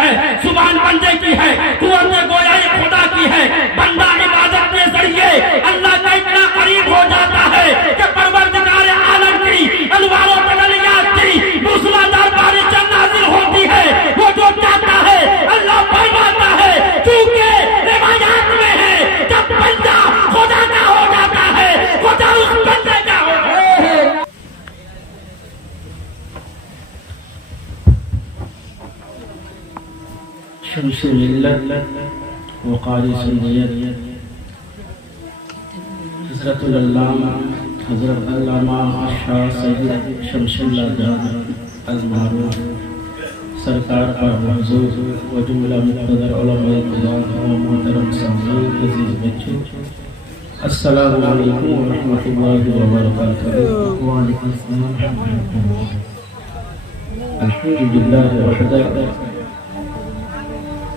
ہے، زبان بندے کی ہے، قوت گویا خدا کی ہے. بندہ عبادت کے ذریعے اللہ کا اتنا قریب ہو جاتا ہے کہ پروردگار عالم کی انوار و تجلیات کی موسلادھار بارش نازل ہوتی ہے. وہ جو چاہتا ہے اللہ فرماتا ہے. چونکہ روایات میں ہے جب بندہ خدا کا ہو جاتا ہے خدا اس بندے کا ہو جاتا ہے. شمس ملت وقاری سنیت حضرت العلامہ حضرت علامہ شاہ سید شمس اللہ جان المعروف سرکار کا حضور و جملہ مقتدر علماء کرام و محترم سامعین عزیز بچوں، السلام علیکم ورحمۃ اللہ وبرکاتہ. وعلیکم السلام. الحمد للہ وحدہ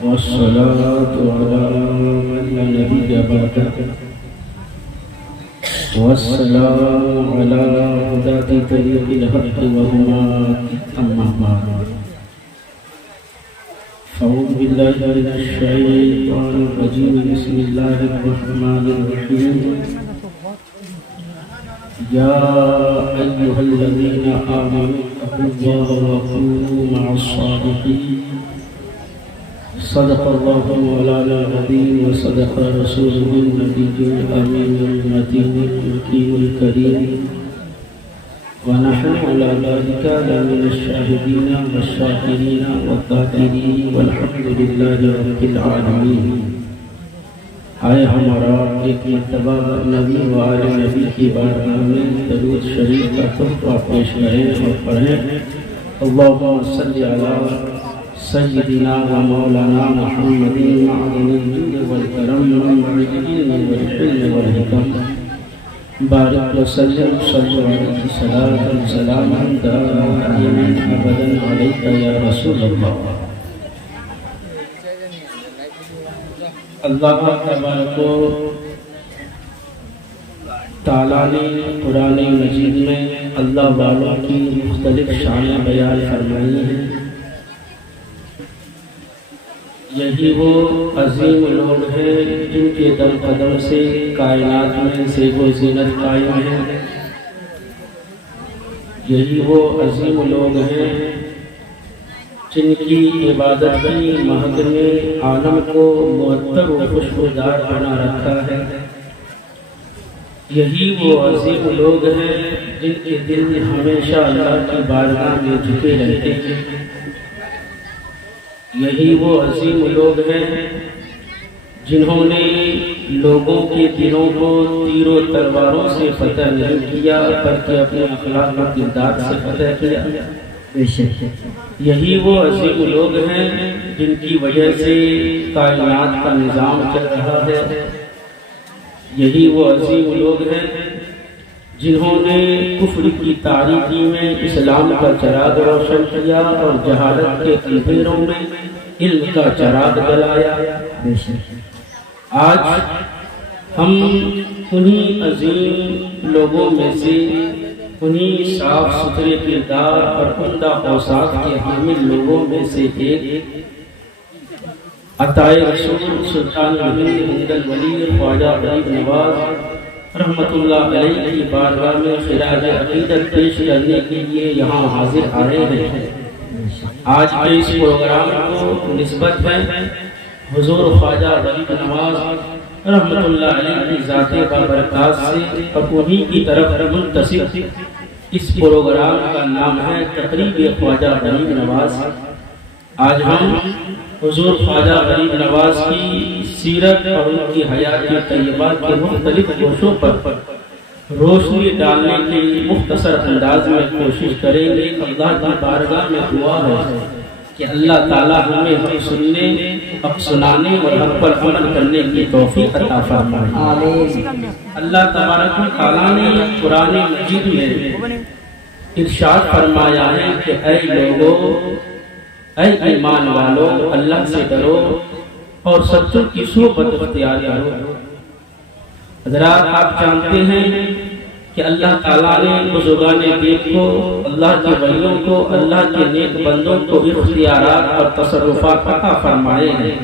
والصلاة على من لا نبي بعده والسلام على هداة طريق الحق وهما أما بعد فأعوذ بالله من الشيطان الرجيم بسم الله الرحمن الرحيم. يا أيها الذين آمنوا اتقوا الله وكونوا مع الصادقين. صدق الله مولانا العظيم وصدق رسوله النبي الأمين المتين المكين الكريم ونحن على ذلك لمن الشاهدين والشاكرين والذاكرين والحمد لله رب العالمين. آئے ہمارا ایک مرتبہ نبی و آل نبی کی بارگاہ میں درود شریف کا تحفہ پیش کریں اور پڑھیں. اللہم صلی علی سیدنا و مولانا محمد معدن الجود والکرم منبع العلم والحلم والحکم. بارک وسلم صلی علیہ صلاة سلاما دائما ابدا علیک یا رسول اللہ. اللہ تبارک و تعالیٰ نے قرآن مجید میں اللہ والوں کی مختلف شانیں بیان فرمائی ہیں. یہی وہ عظیم لوگ ہیں جن کے دم قدم سے کائنات میں زیب و زینت قائم ہے. یہی وہ عظیم لوگ ہیں جن کی عبادت کی مہد نے عالم کو معطر و خوشبودار بنا رکھا ہے. یہی وہ عظیم لوگ ہیں جن کے دل ہمیشہ اللہ کی بارگاہ میں جھکے رہتے ہیں. یہی وہ عظیم لوگ ہیں جنہوں نے لوگوں کے دلوں کو تیر و تلواروں سے فتح نہیں کیا بلکہ اپنے اخلاق و کردار سے فتح کیا. یہی وہ عظیم لوگ ہیں جن کی وجہ سے کائنات کا نظام چل رہا ہے. یہی وہ عظیم لوگ ہیں جنہوں نے کفر کی تاریکی میں اسلام کا چراغ روشن کیا اور جہالت کے اندھیروں میں علم کا چراغ جلایا. آج ہم انہی عظیم لوگوں میں سے، انہی صاف ستھرے کردار اور عمدہ اوصاف کے حامل لوگوں میں سے ایک عطائے رسول سلطان حمید الولی خواجہ غریب نواز رحمت اللہ علیہ کی بارگاہ میں خراج عقیدت پیش کرنے کے لیے یہاں حاضر آ رہے ہیں. آج کے اس پروگرام کو نسبت ہے حضور خواجہ غریب نواز رحمت اللہ علیہ کی ذات بابرکات سے اور انہی کی طرف منتسب اس پروگرام کا نام ہے تقریب خواجہ غریب نواز. آج ہم حضور خواجہ غریب نواز کی سیرت اور ان کی حیات طیبات کے مختلف گوشوں پر روشنی ڈالنے کے مختصر انداز میں کوشش کریں گے. اللہ کی بارگاہ میں دعا ہے کہ اللہ تعالیٰ ہمیں حق سننے، حق سنانے اور حق پر عمل کرنے کی توفیق عطا فرمائے. اللہ تبارک و تعالیٰ نے قرآن مجید میں ارشاد فرمایا ہے کہ اے لوگو، اے ایمان والو، اللہ سے ڈرو اور سچوں کی صحبت اختیار کرو. حضرات آپ جانتے ہیں کہ اللہ تعالیٰ نے بزرگان دین کو، اللہ کے ولیوں کو، اللہ کے نیک بندوں کو اختیارات اور تصرفات عطا فرمائے ہیں۔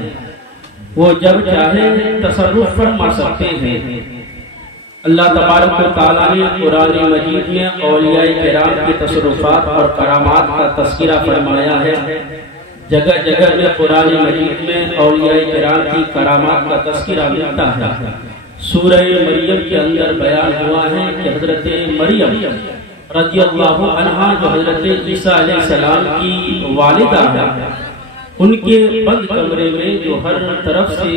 وہ جب چاہے تصرف فرما سکتے ہیں۔ اللہ تبارک و تعالیٰ نے قرآن مجید میں اولیاء کرام کے تصرفات اور کرامات کا تذکرہ فرمایا ہے۔ جگہ جگہ میں قرآن مجید میں اولیاء کرام کی کرامات کا تذکرہ ملتا ہے۔ سورہ مریم کے اندر بیان ہوا ہے کہ حضرت مریم رضی اللہ عنہا جو حضرت عیسیٰ علیہ السلام کی والدہ ہے، ان کے بند کمرے میں جو ہر طرف سے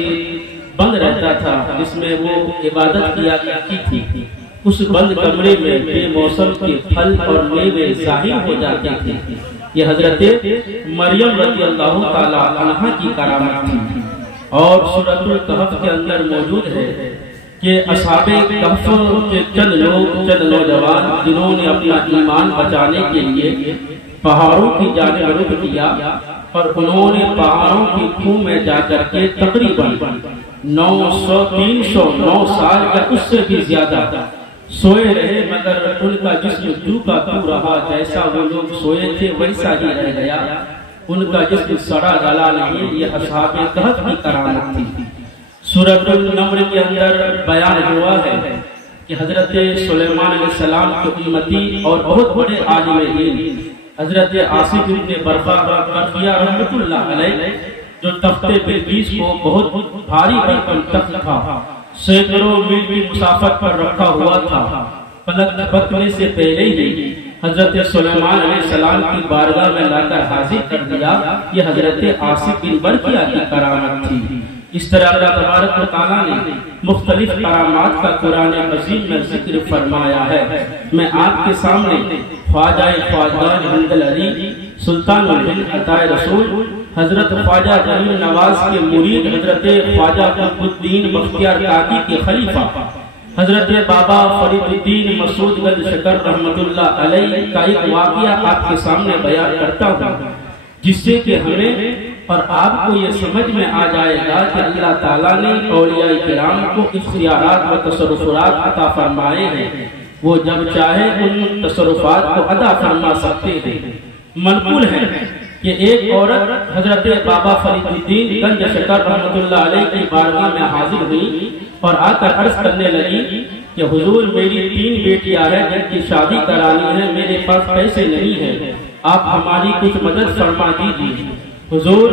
بند رہتا تھا، جس میں وہ عبادت کیا کرتی تھی، اس بند کمرے میں بے موسم کے پھل اور میوے ظاہر ہو جاتے تھے۔ یہ حضرت مریم رضی اللہ تعالی عنہا کی کرامت تھی۔ اور سورۃ الکہف کے اندر موجود ہے کہ اصحاب کہف کے چند نوجوان جنہوں نے اپنا ایمان بچانے کے لیے پہاڑوں کی جانب رخ کیا، اور انہوں نے پہاڑوں کی خون میں جا کر کے تقریباً 309 سال یا اس سے بھی زیادہ سوئے رہے، مگر ان کا جسم جو کا تو رہا، جیسا وہ لوگ سوئے تھے ویسا ہی رہ گیا، ان کا جسم سڑا گلا نہیں۔ یہ اصحاب کہف کی کرامت تھی۔ سورۃ النمل کے اندر بیان ہوا ہے کہ حضرت سلیمان علیہ السلام کے امتی اور بہت بڑے عالم دین حضرت آصف بن برقیہ رحمۃ اللہ علیہ، جو تخت بلقیس کو بہت بھاری برکن تخت تھا، سینکڑوں میل کی مسافت پر رکھا ہوا تھا، پلک جھپکنے سے پہلے ہی حضرت سلیمان علیہ السلام کی بارگاہ میں لا کر حاضر کر دیا۔ یہ حضرت آصف بن برقیہ کی کرامت تھی۔ اس طرح اللہ تبارک و تعالیٰ نے مختلف کرامات کا قرآن عظیم میں ذکر فرمایا ہے۔ میں آپ کے سامنے خواجہ خواجگان حنظل علی سلطان الہند عطا رسول حضرت خواجہ جمیل نواز کے مرید حضرت خواجہ قطب الدین بختیار کاکی کے خلیفہ حضرت بابا فرید الدین مسعود گنج شکر رحمۃ اللہ علیہ کا ایک واقعہ آپ کے سامنے بیان کرتا ہوں، جس سے کہ ہمیں اور آپ کو یہ سمجھ میں آ جائے گا کہ اللہ تعالیٰ نے اولیاء کرام کو اختیارات و تصرفات عطا فرمائے ہیں۔ وہ جب چاہے ان تصرفات کو ادا فرما سکتے ہیں۔ منقول ہے کہ ایک عورت حضرت بابا فرید الدین گنج شکر رحمۃ اللہ علیہ کی بارگاہ میں حاضر ہوئی اور آ کر عرض کرنے لگی کہ حضور میری 3 بیٹیاں ہیں جن کی شادی کرانی ہے، میرے پاس پیسے نہیں ہیں، آپ ہماری کچھ مدد فرما دیجیے۔ حضور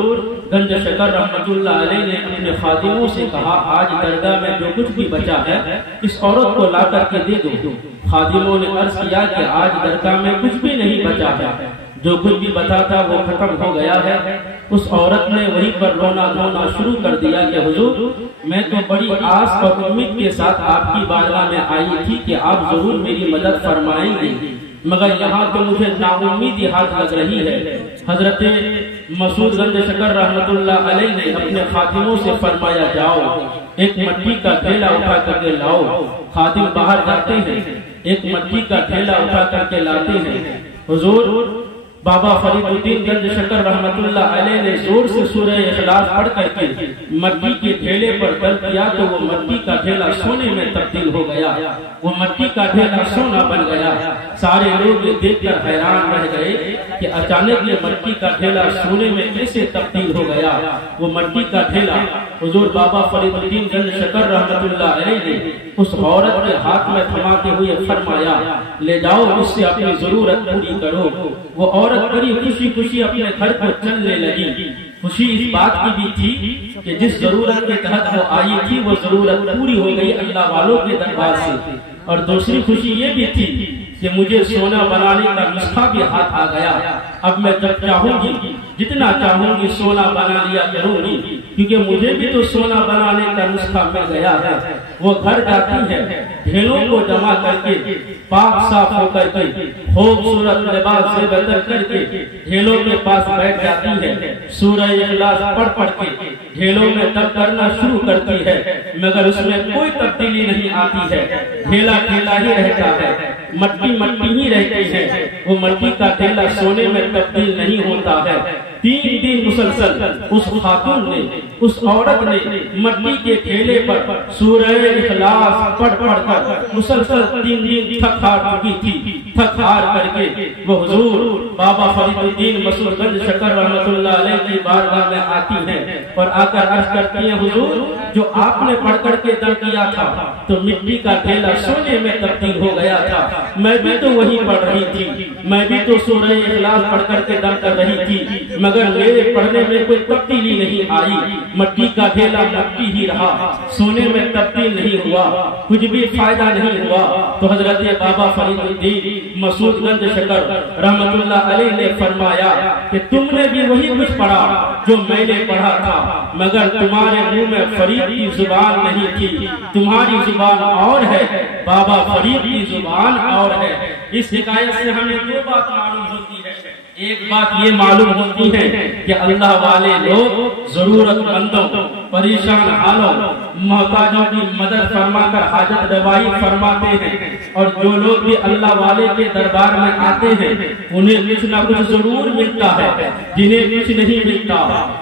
گنج شکر رحمۃ اللہ علیہ نے اپنے خادموں سے کہا آج درگاہ میں جو کچھ بھی بچا ہے اس عورت کو لا کر کے دے دو۔ خادموں نے عرض کیا کہ آج درگاہ میں کچھ بھی نہیں بچا ہے، جو کچھ بھی بچا تھا وہ ختم ہو گیا ہے۔ اس عورت نے وہیں پر رونا دھونا شروع کر دیا کہ حضور میں تو بڑی آس اور امید کے ساتھ آپ کی بارگاہ میں آئی تھی کہ آپ ضرور میری مدد فرمائیں گے، مگر یہاں تو مجھے ناامیدی ہاتھ لگ رہی ہے۔ حضرت مسعود گنج شکر رحمۃ اللہ علیہ نے اپنے خادموں سے فرمایا جاؤ ایک مٹی کا ڈھیلا اٹھا کر کے لاؤ۔ خادم باہر جاتے ہیں، ایک مٹی کا ڈھیلا اٹھا کر کے لاتے ہیں۔ حضور بابا فرید الدین گنج شکر رحمۃ اللہ علیہ نے زور سے سورہ اخلاص پڑھ کر کے مٹی کے ڈھیلے پر دل کیا تو وہ مٹی کا ڈھیلا سونے میں تبدیل ہو گیا، وہ مٹی کا ڈھیلا سونا بن گیا۔ سارے لوگ یہ دیکھ کر حیران رہ گئے کہ اچانک یہ مٹی کا ڈھیلا سونے میں کیسے تبدیل ہو گیا۔ وہ مٹی کا ڈھیلا حضور بابا فرید الدین گنج شکر رحمۃ اللہ علیہ نے اس عورت کے ہاتھ میں تھماتے ہوئے فرمایا لے جاؤ اس سے اپنی ضرورت پوری کرو۔ وہ عورت بڑی خوشی خوشی اپنے گھر کو چلنے لگی۔ خوشی اس بات کی بھی تھی کہ جس ضرورت کے تحت وہ آئی تھی وہ ضرورت پوری ہو گئی اللہ والوں کے دربار سے، اور دوسری خوشی یہ بھی تھی کہ مجھے سونا بنانے کا نسخہ بھی ہاتھ آ گیا، اب میں جب چاہوں گی جتنا چاہوں گی سونا بنا لیا کروں گی، کیونکہ مجھے بھی تو سونا بنانے کا نسخہ مل گیا ہے۔ وہ گھر جاتی ہے، ڈھیلوں کو جمع کر کے پاک صاف ہو کر کے خوبصورت لباس سے بدل کر کے ڈھیلوں کے پاس بیٹھ جاتی ہے، سورہ اخلاص پڑھ پڑھ کے ڈھیلوں میں دم کرنا شروع کرتی ہے، مگر اس میں کوئی تبدیلی نہیں آتی ہے، ڈھیلا ڈھیلا ہی رہتا ہے، مٹی مٹی ہی رہتی ہے، وہ مٹی کا ڈھیلا سونے میں تبدیل نہیں ہوتا ہے۔ 3 دن مسلسل اس خاتون نے، اس عورت نے مٹی کے ٹھیلے پر سورہ اخلاص پڑھ کر مسلسل 3 دن تھک ہار چکی تھی۔ تھک ہار کر کے وہ حضور بابا فرید الدین مسعود گنج شکر رحمۃ اللہ علیہ کی بارگاہ میں آتی ہیں اور آ کر عرض کرتی ہیں حضور جو آپ نے پڑھ کر کے دم کیا تھا تو مٹی کا ٹھیلا سونے میں تبدیل ہو گیا تھا، میں بھی تو وہی پڑھ رہی تھی، میں بھی تو سورہ اخلاص پڑھ کر کے دم کر رہی تھی، مگر میرے پڑھنے میں کوئی تبدیلی نہیں آئی، مٹی کا ٹھیلا مٹی ہی رہا، سونے میں تبدیل نہیں ہوا، کچھ بھی فائدہ نہیں ہوا۔ تو حضرت بابا فرید الدین مسعود گنج شکر رحمۃ اللہ علیہ نے فرمایا کہ تم نے بھی وہی کچھ پڑھا جو میں نے پڑھا تھا، مگر تمہارے منہ میں فرید کی زبان نہیں تھی، تمہاری زبان اور ہے، بابا فرید کی زبان اور ہے۔ اس حکایت سے ہمیں 2 بات معلوم ہوتی ہے۔ ایک بات یہ معلوم ہوتی ہے کہ اللہ والے لوگ ضرورت مندوں، پریشان حالوں، محتاجوں کی مدد فرما کر حاجت روائی فرماتے ہیں، اور جو لوگ بھی اللہ والے کے دربار میں آتے ہیں انہیں کچھ نہ کچھ ضرور ملتا ہے، جنہیں کچھ نہیں ملتا۔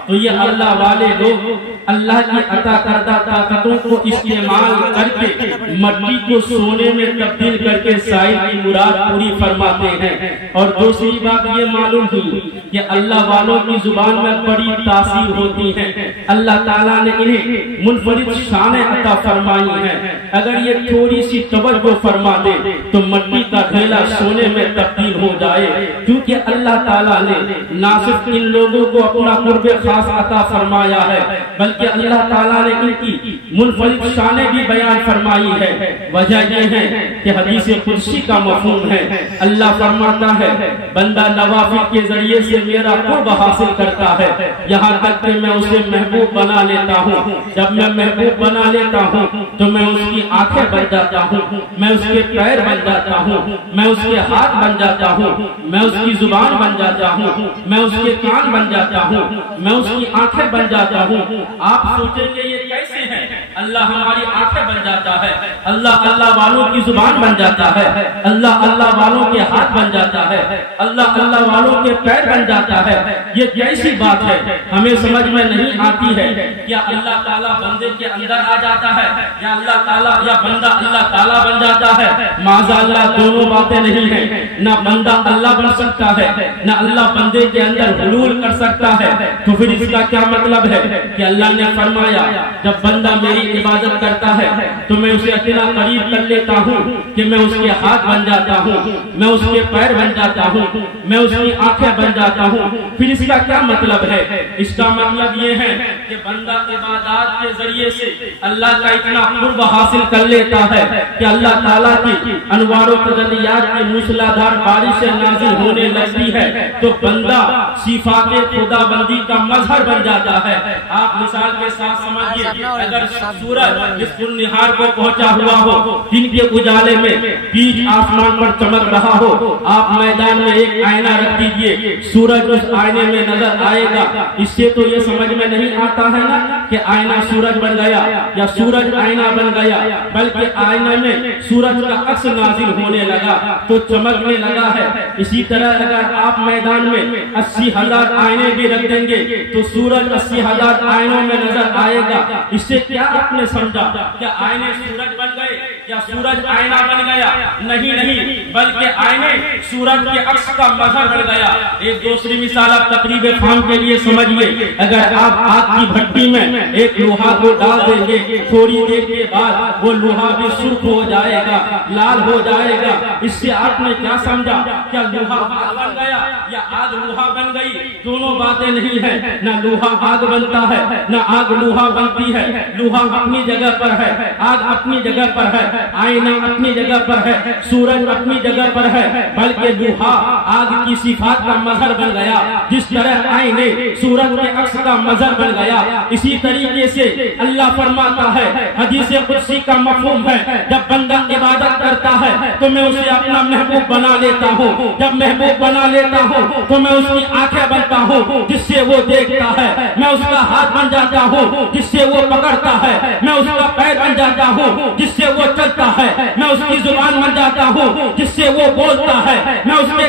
تو یہ اللہ والے لوگ اللہ کی عطا کردہ طاقتوں کو استعمال کر کے مٹی کو سونے میں تبدیل کر کے سائل کی مراد پوری فرماتے ہیں۔ اور دوسری بات یہ معلوم ہوئی کہ اللہ والوں کی زبان میں بڑی تاثیر ہوتی ہے، اللہ تعالیٰ نے انہیں منفرد شان عطا فرمائی ہے۔ اگر یہ تھوڑی سی توجہ فرما دے تو مٹی کا ڈھیلا سونے میں تبدیل ہو جائے، کیونکہ اللہ تعالیٰ نے نہ صرف ان لوگوں کو اپنا قرب خاص عطا فرمایا ہے بلکہ اللہ تعالیٰ نے ان کی منفرد شانیں بھی بیان فرمائی ہے۔ وجہ یہ ہے کہ حدیث قدسی کا مفہوم ہے، اللہ فرماتا ہے بندہ نوافل کے ذریعے سے میرا قرب حاصل کرتا ہے یہاں تک کہ میں اسے محبوب بنا لیتا ہوں، جب میں محبوب بنا لیتا ہوں تو میں اس کی آنکھیں بن جاتا ہوں، میں اس کے پیر بن جاتا ہوں، میں اس کے ہاتھ بن جاتا ہوں، میں اس کی زبان بن جاتا ہوں، میں اس کے کان بن جاتا ہوں، میں اس کی آنکھیں بن جاتا ہوں۔ آپ سوچیں گے یہ کیسے ہے؟ اللہ ہماری آنکھیں بن جاتا ہے، اللہ والوں کی زبان بن جاتا ہے، اللہ والوں کے ہاتھ بن جاتا ہے، اللہ والوں کے پیر بن جاتا ہے۔ یہ کیسی بات ہے؟ ہمیں سمجھ میں نہیں آتی ہے۔ کیا اللہ تعالیٰ بندے کے اندر آ جاتا ہے یا اللہ تعالیٰ یا بندہ اللہ تعالیٰ بن جاتا ہے؟ معاذ اللہ دونوں باتیں نہیں ہیں، نہ بندہ اللہ بن سکتا ہے نہ اللہ بندے کے اندر حلول کر سکتا ہے۔ تو پھر اس کا کیا مطلب ہے کہ اللہ نے فرمایا جب بندہ میری عبادت کرتا ہے تو میں اسے اتنا قریب کر لیتا ہوں کہ میں اس کے ہاتھ بن جاتا ہوں، میں اس کے پیر بن جاتا ہوں، میں اس کی آنکھیں بن جاتا ہوں۔ پھر اس کا کیا مطلب ہے؟ اس کا مطلب یہ ہے کہ بندہ عبادات کے ذریعے سے اللہ کا اتنا قرب حاصل کر لیتا ہے کہ اللہ تعالیٰ کی انوار و تجلیات کی موسلادھار بارش نازل ہونے لگتی ہے تو بندہ صفات خدا بندی کا مظہر بن جاتا ہے۔ آپ مثال کے ساتھ سمجھیے، اگر سورج نصف النہار کو پہنچا ہوا ہو، دن کے اجالے میں بیچ آسمان پر چمک رہا ہو، آپ میدان میں ایک آئینہ رکھ دیجئے، سورج اس آئینے میں نظر آئے گا۔ اس سے تو یہ سمجھ میں نہیں آتا ہے نا کہ آئینہ سورج بن گیا یا سورج آئینہ بن گیا، بلکہ آئینے میں سورج کا عکس نازل ہونے لگا تو چمکنے لگا ہے۔ اسی طرح اگر آپ میدان میں 80,000 آئینے بھی رکھ دیں گے تو سورج 80,000 آئینوں میں نظر آئے گا۔ اس سے کیا آپ نے سمجھا؟ کیا آئینے سورج بن گئے یا سورج آئینہ بن گیا؟ نہیں، بلکہ آئینے سورج کے عکس کا مظہر بن گیا۔ ایک دوسری مثال آپ تقریب خام کے لیے سمجھیے، اگر آپ آگ کی بھٹی میں ایک لوہا کو ڈال دیں گے، تھوڑی دیر کے بعد وہ لوہا بھی سرخ ہو جائے گا، لال ہو جائے گا۔ اس سے آپ نے کیا سمجھا؟ کیا لوہا آگ بن گیا یا آگ لوہا بن گئی؟ دونوں باتیں نہیں ہیں، نہ لوہا آگ بنتا ہے نہ آگ لوہا بنتی ہے۔ لوہا اپنی جگہ پر ہے، آگ اپنی جگہ پر ہے، آئینہ اپنی جگہ پر ہے، سورج اپنی جگہ پر ہے، بلکہ لوہا آگ کی صفات کا مظہر بن گیا۔ جس طرح آئینے سورج کے عکس کا مظہر بن گیا، اسی طریقے سے اللہ فرماتا ہے، حدیث قدسی کا مفہوم ہے، جب بندہ عبادت کرتا ہے تو میں اسے اپنا محبوب بنا لیتا ہوں، جب محبوب بنا لیتا ہوں تو میں اس کی آنکھیں بنتا ہوں جس سے وہ دیکھتا ہے، میں اس کا ہاتھ بن جاتا ہوں جس سے وہ پکڑتا ہے، میں اس کا پیر بن جاتا ہوں جس سے وہ چلتا ہے، میں اس کی زبان بن جاتا ہوں جس سے وہ بولتا ہے، میں اس کے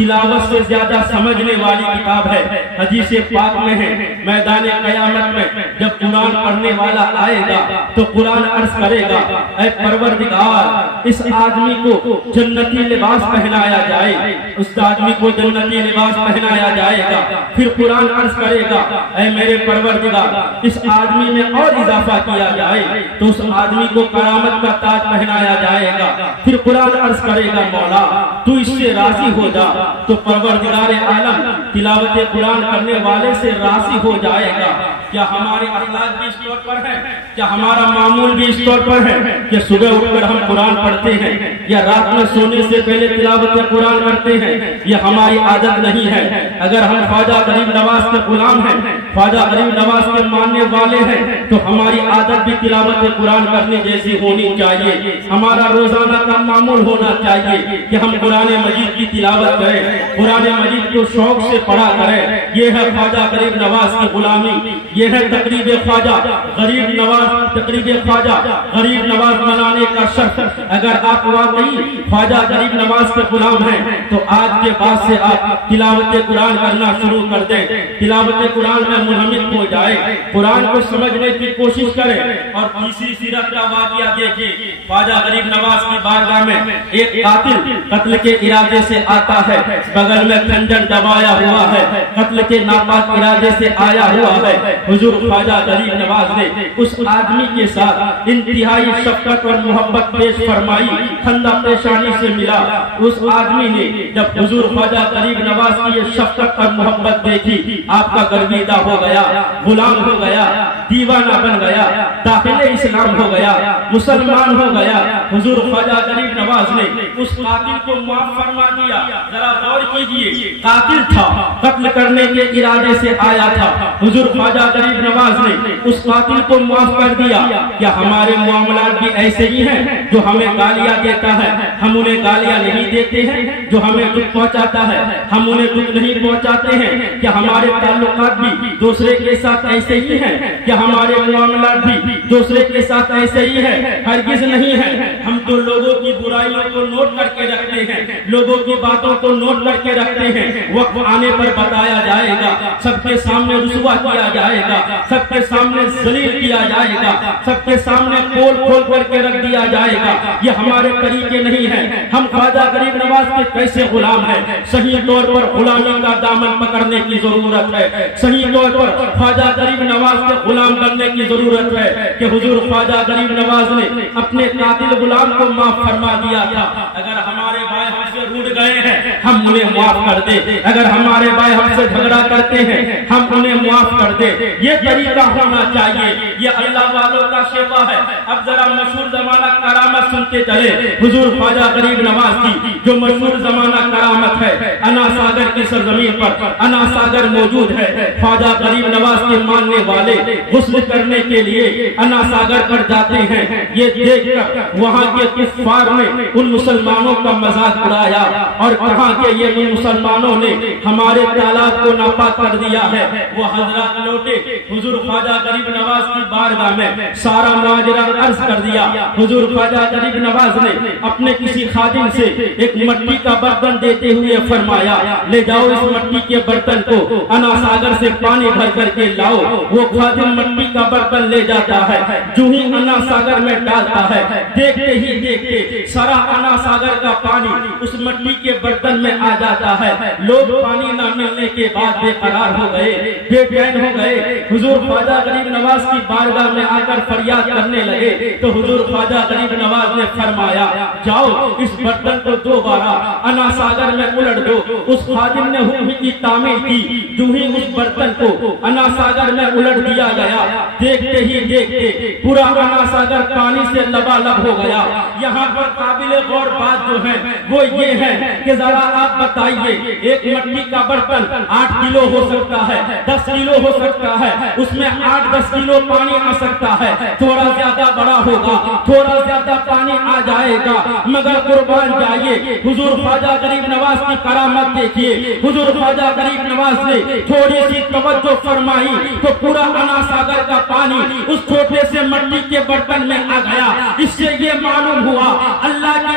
تلاوت سے زیادہ سمجھنے والی کتاب ہے۔ حدیث پاک میں ہے میدان قیامت میں جب قرآن پڑھنے والا آئے گا تو قرآن عرض کرے گا اے پروردگار اس آدمی کو جنتی لباس پہنایا جائے، اس آدمی کو جنتی لباس پہنایا جائے گا۔ پھر قرآن عرض کرے گا اے میرے پروردگار اس آدمی میں اور اضافہ کیا جائے تو اس آدمی کو کرامت کا تاج پہنایا جائے گا۔ پھر قرآن عرض کرے گا مولا تو اس سے راضی ہو جا، تو پروردگار عالم تلاوت قرآن کرنے والے سے راضی ہو جائے گا۔ کیا ہمارے اخلاق بھی اس طور پر ہے؟ کیا ہمارا معمول بھی اس طور پر ہے کہ صبح اٹھ کر ہم قرآن پڑھتے ہیں یا رات میں سونے سے پہلے تلاوت قرآن کرتے ہیں؟ یہ ہماری عادت نہیں ہے۔ اگر ہم خواجہ غریب نواز کے غلام ہیں، خواجہ غریب نواز کے ماننے والے ہیں، تو ہماری عادت بھی تلاوت قرآن کرنے جیسی ہونی چاہیے۔ ہمارا روزانہ کا معمول ہونا چاہیے کہ ہم قرآن مجید کی تلاوت کریں، قرآن مجید کو شوق سے پڑھا کریں۔ یہ ہے خواجہ غریب نواز کی غلامی، یہ ہے تقریب خواجہ غریب نواز، تقریب خواجہ غریب نواز منانے کا شرط۔ اگر آپ واقعی خواجہ غریب نواز کے غلام ہیں تو آج کے بعد سے آپ تلاوت قرآن کرنا شروع کر دیں، تلاوت قرآن میں منہمک ہو جائے، قرآن کو سمجھنے کی کوشش کریں۔ اور تیسری سیرت کا واقعہ دیکھیں، خواجہ غریب نواز کی بارگاہ میں ایک قاتل قتل کے ارادے سے آتا ہے، بغل میں خنجر دبایا ہوا ہے، قتل کے ناپاک ارادے سے آیا ہوا ہے۔ حضور خواجہ غریب نواز نے اس آدمی کے ساتھ انتہائی شفقت اور محبت پیش فرمائی، خندہ پیشانی سے ملا۔ اس آدمی نے جب حضور خواجہ غریب نواز کی یہ شفقت اور محبت دیکھی، آپ کا گرویدہ ہو گیا، غلام ہو گیا، دیوانہ بن گیا، داخل اسلام ہو گیا، مسلمان ہو گیا۔ حضور خواجہ غریب نواز نے اس قاتل کو معاف فرما دیا۔ ذرا غور کیجئے، قاتل تھا، قتل کرنے کے ارادے سے آیا تھا، حضور خواجہ غریب نواز نے اس قاتل کو معاف کر دیا۔ کیا ہمارے معاملات بھی ایسے ہی ہیں؟ جو ہمیں گالیاں دیتا ہے ہم انہیں گالیاں نہیں دیتے ہیں، جو ہمیں دکھ پہنچاتا ہے ہم انہیں دکھ نہیں پہنچاتے ہیں؟ کیا ہمارے تعلقات بھی دوسرے کے ساتھ ایسے ہی ہیں؟ کیا ہمارے معاملات بھی دوسرے کے ساتھ ایسے ہی ہیں؟ ہرگز نہیں ہے۔ ہم تو لوگوں کی برائیوں کو نوٹ کر کے رکھتے ہیں، لوگوں کی باتوں کو نوٹ کر کے رکھتے ہیں۔ وقت آنے پر بتایا جائے گا، سب کے سامنے رسوا کیا جائے گا، سب کے سامنے ذلیل کیا جائے گا، سب کے سامنے کھول کھول کر کے رکھ دیا جائے گا۔ یہ ہمارے طریقے نہیں ہیں۔ ہم خواجہ غریب نواز کے کیسے غلام ہیں؟ صحیح طور پر غلامی کا دامن پکڑنے کی ضرورت ہے، صحیح طور پر خواجہ غریب نواز کے غلام بننے کی ضرورت ہے کہ حضور خواجہ غریب نواز نے اپنے قاتل غلام کو معاف فرما دیا تھا۔ اگر ہمارے بھائی ہم سے روٹھ گئے ہیں ہم انہیں معاف کر دیں، اگر ہمارے بھائی ہم سے جھگڑا کرتے ہیں ہم انہیں معاف کر دیں۔ یہ طریقہ ہونا چاہیے، یہ اللہ والوں کا شیوا ہے۔ اب ذرا مشہور زمانہ کرامت سنتے چلے حضور خواجہ غریب نواز کی، جو مشہور زمانہ کرامت ہے۔ انا ساگر کی سرزمین پر انا ساگر موجود ہے۔ خواجہ غریب نواز کے ماننے والے غسل کرنے کے لیے انا ساگر پر جاتے ہیں۔ یہ دیکھ کر وہاں کے کفار نے ان مسلمانوں کا مذاق اڑایا اور کہا کہ یہ مسلمانوں نے ہمارے تالاب کو ناپاک کر دیا ہے۔ وہ حضرات لوٹے حضور خواجہ غریب نواز کی بارگاہ میں سارا ماجرا عرض کر دیا۔ حضور خواجہ غریب نواز نے اپنے کسی خادم سے ایک مٹی کا برتن دیتے ہوئے فرمایا لے جاؤ اس مٹی کے برتن کو انا ساگر سے پانی بھر کر کے لاؤ۔ وہ خادم مٹی کا برتن لے جاتا ہے، جو ہی انا ساگر میں ڈالتا ہے دیکھتے ہی دیکھتے سارا انا ساگر کا پانی اس مٹی کے برتن میں آ جاتا ہے۔ لوگ پانی نہ ملنے کے بعد بے قرار ہو گئے، بے چین ہو گئے۔ حضور خواجہ غریب نواز کی بارگاہ میں آ کر فریاد کرنے لگے تو حضور خواجہ غریب نواز نے فرمایا جاؤ اس برتن کو دوبارہ انا ساگر میں الٹ دو۔ اس خادم نے حکم کی تعمیل کی، جو ہی اس برتن کو انا ساگر میں الٹ دیا گیا دیکھتے ہی دیکھتے پورا انا ساگر پانی سے لبالب ہو گیا۔ یہاں پر قابل غور بات جو ہے وہ یہ ہے کہ ذرا آپ بتائیے ایک مٹی کا برتن 8 کلو ہو سکتا ہے، 10 کلو ہو سکتا ہے، اس میں 8-10 کلو پانی آ سکتا ہے۔ تھوڑا زیادہ بڑا ہوگا، تھوڑا زیادہ پانی آ جائے گا، مگر قربان جائیے حضور خواجہ غریب نواز کی کرامت دیکھیے۔ حضور خواجہ غریب نواز نے تھوڑی سی توجہ فرمائی تو پورا انا ساگر کا پانی اس چھوٹے سے مٹی کے برتن میں آ گیا۔ اس سے یہ معلوم ہوا اللہ کی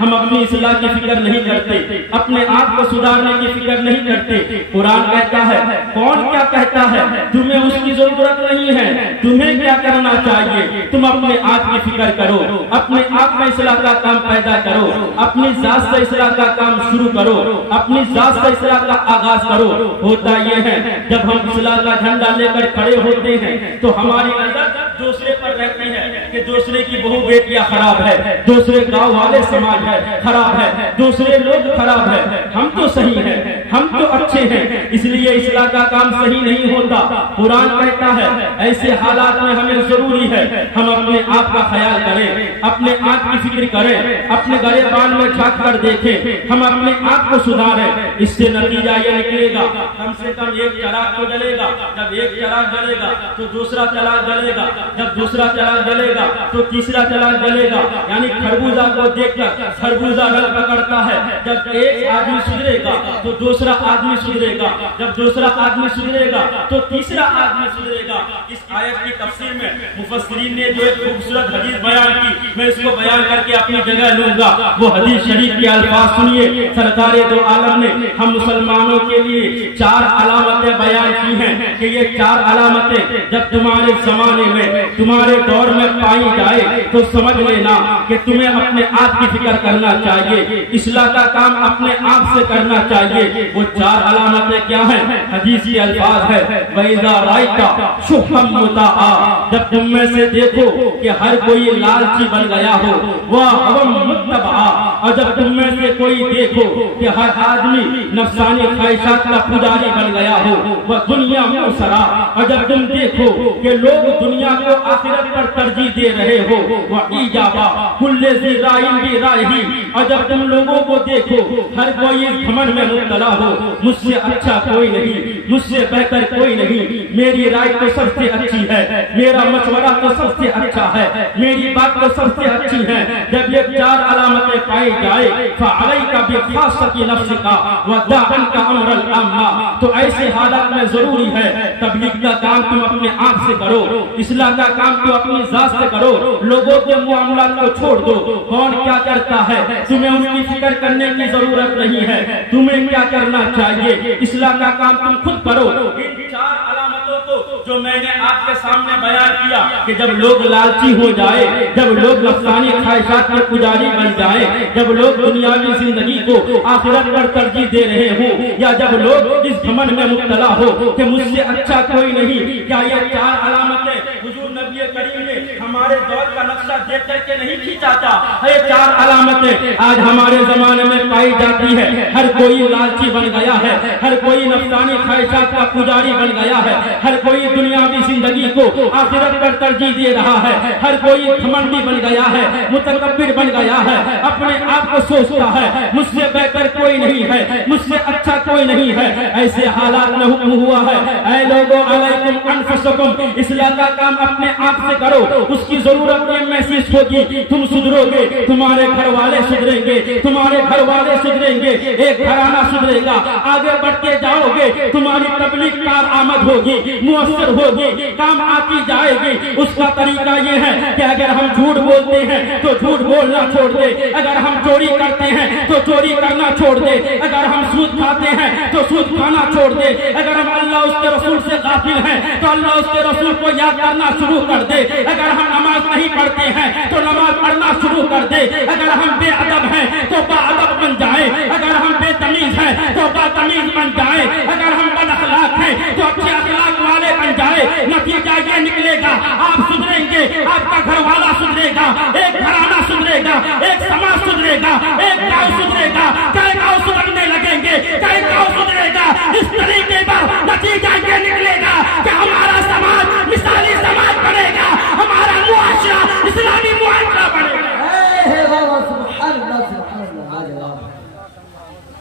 ہم اپنی اصلاح کی فکر نہیں کرتے, اپنے آپ کو سدھارنے کی فکر نہیں کرتے. قرآن کہتا ہے کون کیا کہتا ہے, تمہیں اس کی ضرورت نہیں ہے, تمہیں کیا کرنا چاہیے, تم اپنے آپ کی فکر کرو, اپنے آپ میں اصلاح کا کام پیدا کرو, اپنی ذات سے اصلاح کا کام شروع کرو, اپنی ذات سے اصلاح کا آغاز کرو. ہوتا یہ ہے جب ہم اصلاح کا جھنڈا لے کر کھڑے ہوتے ہیں تو ہماری نظر دوسرے پر رہتی ہے کہ دوسرے کی بہو بیٹیاں خراب ہے, دوسرے گاؤں والے سماج ہے خراب ہے, دوسرے لوگ خراب ہے, ہم تو صحیح ہیں, ہم تو اچھے ہیں, اس لیے اصلاح کا کام صحیح نہیں ہوتا. قرآن کہتا ہے ایسے حالات میں ہمیں ضروری ہے ہم اپنے آپ کا خیال کریں, اپنے آپ کی فکر کریں, اپنے گلے بان میں جھانک کر دیکھیں, ہم اپنے آپ کو سدھاریں. اس سے نتیجہ یہ نکلے گا کم سے کم ایک چراغ تو جلے گا, جب ایک چراغ جلے گا تو دوسرا چراغ جلے گا, جب دوسرا چراغ جلے گا تو تیسرا چراغ جلے گا. یعنی خربوزہ کو دیکھ کر خربوزہ رل پکڑتا ہے, جب ایک آدمی سدھرے گا تو دوسرا آدمی سدھرے گا, جب دوسرا آدمی سدھرے گا تو تیسرا آدمی سدھرے گا. اس آیت کی تفسیر میں مفسرین نے جو ایک خوبصورت حدیث بیان کی, میں اس کو بیان کر کے اپنی جگہ لوں گا. وہ حدیث شریف کے الفاظ سنیے. سرکار دو عالم نے ہم مسلمانوں کے لیے 4 علامتیں بیان کی ہیں کہ یہ 4 علامتیں جب تمہارے زمانے میں تمہارے دور میں پائی جائے تو سمجھ لینا کہ تمہیں اپنے آپ کی فکر کرنا چاہیے, اصلاح کا کام اپنے آپ سے کرنا چاہیے. وہ 4 علامتیں کیا ہیں؟ حدیث کے الفاظ ہے وَإِذَا رَأَيْتَ شُحًّا مُطَاعًا, جب تم میں سے دیکھو کہ ہر کوئی لالچی بن گیا ہو, وَهَوًا مُتَّبَعًا, اور جب تم میں سے کوئی دیکھو کہ ہر آدمی نفسانی خواہشات کا پجاری بن گیا ہو, وہ دنیا مؤثرا, اور جب تم دیکھو کہ لوگ دنیا کو آخرت پر ترجیح دے رہے ہو, وہ ایجابا کل ذی رائے برائے, اور جب تم لوگوں کو دیکھو ہر کوئی اس گھمنڈ میں مبتلا ہو مجھ سے اچھا کوئی نہیں, مجھ سے بہتر کوئی نہیں, میری رائے تو سب سے اچھی ہے, میرا مشورہ تو سب سے اچھا ہے, میری بات تو سب سے اچھی ہے. جب یہ 4 علامتیں پائی جائے فعلیک بخاصۃ نفسک ودع عنک امر العامہ, تو ایسے حالات میں ضروری ہے تبلیغ کا کام تم اپنے آپ سے کرو, اصلاح کا کام تم اپنی ذات سے کرو, لوگوں کے معاملات کو چھوڑ دو. کون کیا کرتا ہے تمہیں ان کی فکر کرنے کی ضرورت نہیں ہے, تمہیں کیا کرنا چاہیے, اصلاح کا کام تم خود کرو. ان 4 علامتوں کو جو میں نے آپ کے سامنے بیان کیا کہ جب لوگ لالچی ہو جائے, جب لوگ نفسانی خواہشات کے پجاری بن جائیں, جب لوگ دنیاوی زندگی کو آخرت پر ترجیح دے رہے ہوں, یا جب لوگ اس گھمنڈ میں مبتلا ہو کہ مجھ سے اچھا کوئی نہیں, کیا یہ 4 علامتیں حضور نبی کریم نے ہمارے دور کا نقشہ دیکھ کر کے نہیں کھینچا تھا؟ یہ 4 علامتیں آج ہمارے زمانے میں پائی جاتی ہے. ہر کوئی لالچی بن گیا ہے, ہر کوئی نفسانی خواہشات کا پجاری بن گیا ہے, ہر کوئی دنیاوی زندگی کو آخرت پر ترجیح دے رہا ہے, ہر کوئی گھمنڈی بن گیا ہے, متکبر بن گیا ہے, اپنے آپ کو سوچتا ہے مجھ سے بہتر کوئی نہیں ہے, مجھ سے اچھا کوئی نہیں ہے. ایسے حالات میں حکم ہوا ہے اے لوگوں علیکم انفسکم, اصلاح کا کام اپنے آپ سے کرو. اس کی ضرورت یہ محسوس ہوگی تم سدھرو گے, تمہارے گھر والے سدھریں گے, تمہارے گھر والے سدھریں گے, ایک گھرانہ سدھرے گا, آگے بڑھتے جاؤ گے, تمہاری تبلیغ کار آمد ہوگی, مؤثر ہوگی, کام آتی جائے گی. اس کا طریقہ یہ ہے کہ اگر ہم جھوٹ بولتے ہیں تو جھوٹ بولنا چھوڑ دے, اگر ہم چوری کرتے ہیں تو چوری کرنا چھوڑ دے, اگر ہم سود کھاتے ہیں تو سود کھانا چھوڑ دے, اگر ہم اللہ اس کے رسول سے غافل ہیں تو اللہ اس کے رسول کو یاد کرنا شروع کر دے, اگر ہم نماز نہیں پڑھتے ہیں تو نماز پڑھنا شروع کر دے, اگر ہم بے ادب ہیں تو با ادب بن جائیں, اگر ہم بے تمیز ہیں تو با تمیز بن جائیں, اگر ہم بد اخلاق ہیں تو اچھے اخلاق والے بن جائیں. نتیجہ یہ نکلے گا آپ سدھریں گے, آپ کا گھر والا سدھرے گا, ایک گھرانہ سدھرے گا, ایک سماج سدھرے گا, ایک گاؤں سدھرے گا, کئی گاؤں سدھرنے لگیں گے, کئی گاؤں سدھرے گا. اس طریقے پر نتیجہ یہ نکلے گا کہ ہمارا سماج مثالی سماج بنے گا, ہمارا معاشرہ اسلامی معاشرہ بنے گا.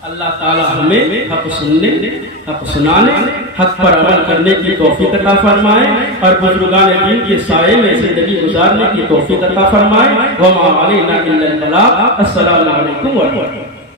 اللہ تعالیٰ ہمیں حق سننے, حق سنانے, حق پر عمل کرنے کی توفیق عطا فرمائے اور بزرگان دین کے سائے میں زندگی گزارنے کی توفیق عطا فرمائے. وما علینا الا البلاغ. السلام علیکم ورحمۃ اللہ.